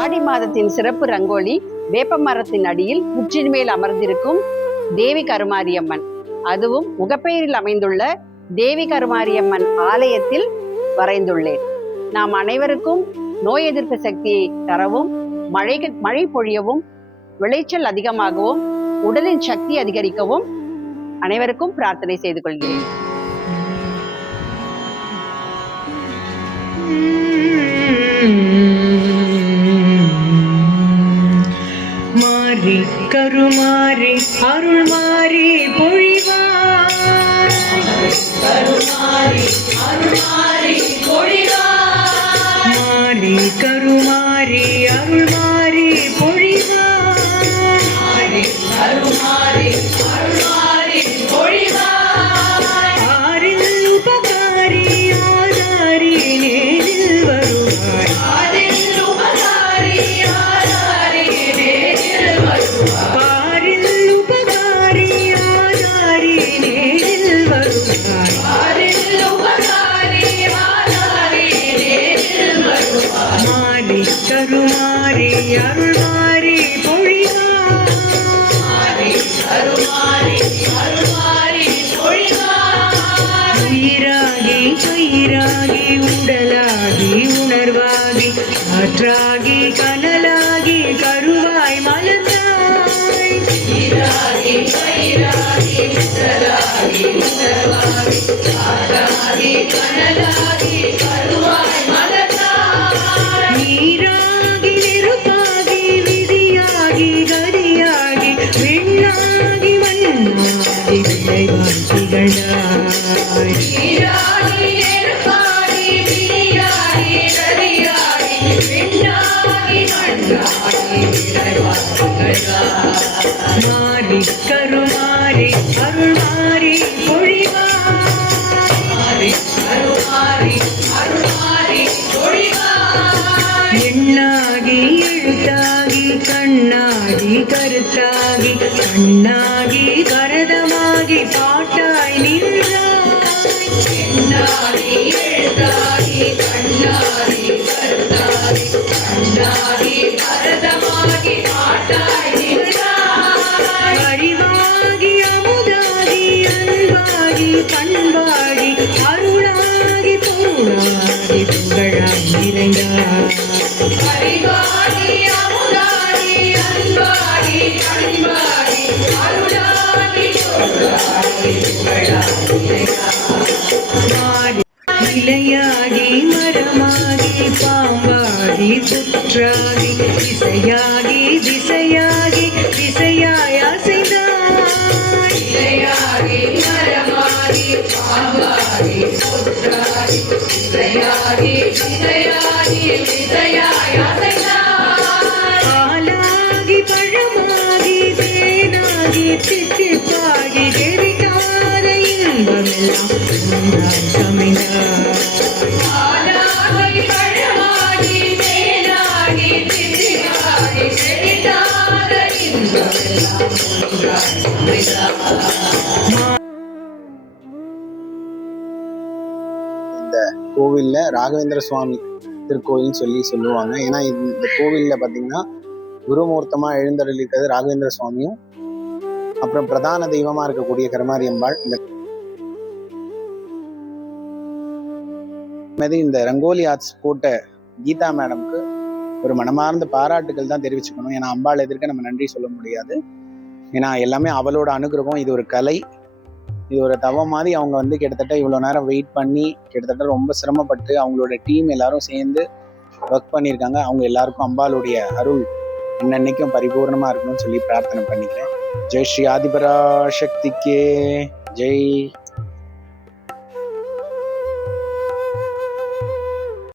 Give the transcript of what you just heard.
ஆடி மாதத்தின் சிறப்பு ரங்கோலி வேப்ப மரத்தின் அடியில் முற்றின் மேல் அமர்ந்திருக்கும் தேவி கருமாரியம்மன். அதுவும் முகப்பெயரில் அமைந்துள்ள தேவி கருமாரியம்மன் ஆலயத்தில் வரைந்துள்ளேன். நாம் அனைவருக்கும் நோய் எதிர்ப்பு சக்தியை தரவும், மழை பொழியவும், விளைச்சல் அதிகமாகவும், உடலின் சக்தி அதிகரிக்கவும் அனைவருக்கும் பிரார்த்தனை செய்து கொள்கிறேன். மாறி கருமாறி அருள் மாறி பொழிவார், கருமாறி அருள் மாறி பொழிவார், மாறி கருமாறி அருள் மாறி பொழிவார், மாறி கருமாறி அருள் மாறி பொழிவார், ஆரில் உபகாரி ஆதாரி நேரில் வருவார், ஆரில் உபகாரி ஆதாரி நேரில் வருவார், ஆரில் உபகாரி ஆதாரி நேரில் வருவார், ஆரில் உபகாரி ஆதாரி நேரில் வருவார், மாறி கருமாறி அருள் மாறி பொழிவார், மாறி கருமாறி அருள் மாறி பொழிவார், உயிராகி பயிராகி உடலாகி உணர்வாகி காற்றாகி கனலாகி கருவாய் மலர்ந்தாய், உயிராகி பயிராகி உடலாகி உணர்வாகி காற்றாகி கனலாகி கருவாய் மலர்ந்தாய், நீராகி நெருப்பாகி விதியாகி கதியாகி விண்ணாகி மண்ணாகி விளைவாய் திகழ்ந்தாய், நீராகி நெருப்பாகி விதியாகி கதியாகி விண்ணாகி மண்ணாகி விளைவாய் திகழ்ந்தாய், மாறி கருமாறி அருள் மாறி பொழிவார், மாறி கருமாறி அருள் மாறி பொழிவார், எண்ணாகி எழுத்தாகி கண்ணாகி கருத்தாகி கண்ணாகி கரதமாகி பாட்டாய் நின்றாய், எண்ணாகி எழுத்தாகி கண்ணாகி கருத்தாகி கண்ணாகி கரதமாகி பாட்டாய் நின்றாய், அறிவாகி அமுதாகி அன்பாகி பண்பாகி அருளாகி பொருளாகி புகழாய் நிறைந்தாய், அறிவாகி அமுதாகி அன்பாகி பண்பாகி அருளாகி பொருளாகி புகழாய் நிறைந்தாய், இலையாகி மரமாகி பாம்பாகி புற்றாகி திசையாகி திசையாகி திசையாய் அசைந்தாய், இலையாகி மரமாகி பாம்பாகி புற்றாகி திசையாகி திசையாகி திசையாய் அசைந்தாய், பாலாகி பழமாகி தேனாகி தித்திப்பாகி தெரியாத இன்பமெல்லாம் உண்டாய் சமைந்தாய், பாலாகி பழமாகி தேனாகி தித்திப்பாகி தெரியாத இன்பமெல்லாம் உண்டாய் சமைந்தாய். இந்த கோவில்ல ராகவேந்திர சுவாமி திருக்கோயில்னு சொல்லுவாங்க. ஏன்னா இந்த கோவில்ல பாத்தீங்கன்னா குருமூர்த்தமா எழுந்தருளிருக்கிறது ராகவேந்திர சுவாமியும், அப்புறம் பிரதான தெய்வமா இருக்கக்கூடிய கருமாரி அம்பாள். இந்த ரங்கோலி ஆர்ட்ஸ் போட்ட கீதா மேடம்க்கு ஒரு மனமார்ந்த பாராட்டுகள் தான் தெரிவிச்சுக்கணும். ஏன்னா அம்பாள் எதிர்க்க நம்ம நன்றி சொல்ல முடியாது. ஏன்னா எல்லாமே அவளோட அனுகிரகம். இது ஒரு கலை, இது ஒரு தவம் மாதிரி. அவங்க கிட்டத்தட்ட இவ்வளோ நேரம் வெயிட் பண்ணி கிட்டத்தட்ட ரொம்ப சிரமப்பட்டு அவங்களோட டீம் எல்லாரும் சேர்ந்து ஒர்க் பண்ணியிருக்காங்க. அவங்க எல்லாருக்கும் அம்பாளுடைய அருள் இன்னன்னைக்கும் பரிபூர்ணமா இருக்கணும்னு சொல்லி பிரார்த்தனை பண்ணிக்கிறேன். ஜெய் ஸ்ரீ ஆதிபராசக்திக்கே ஜெய்.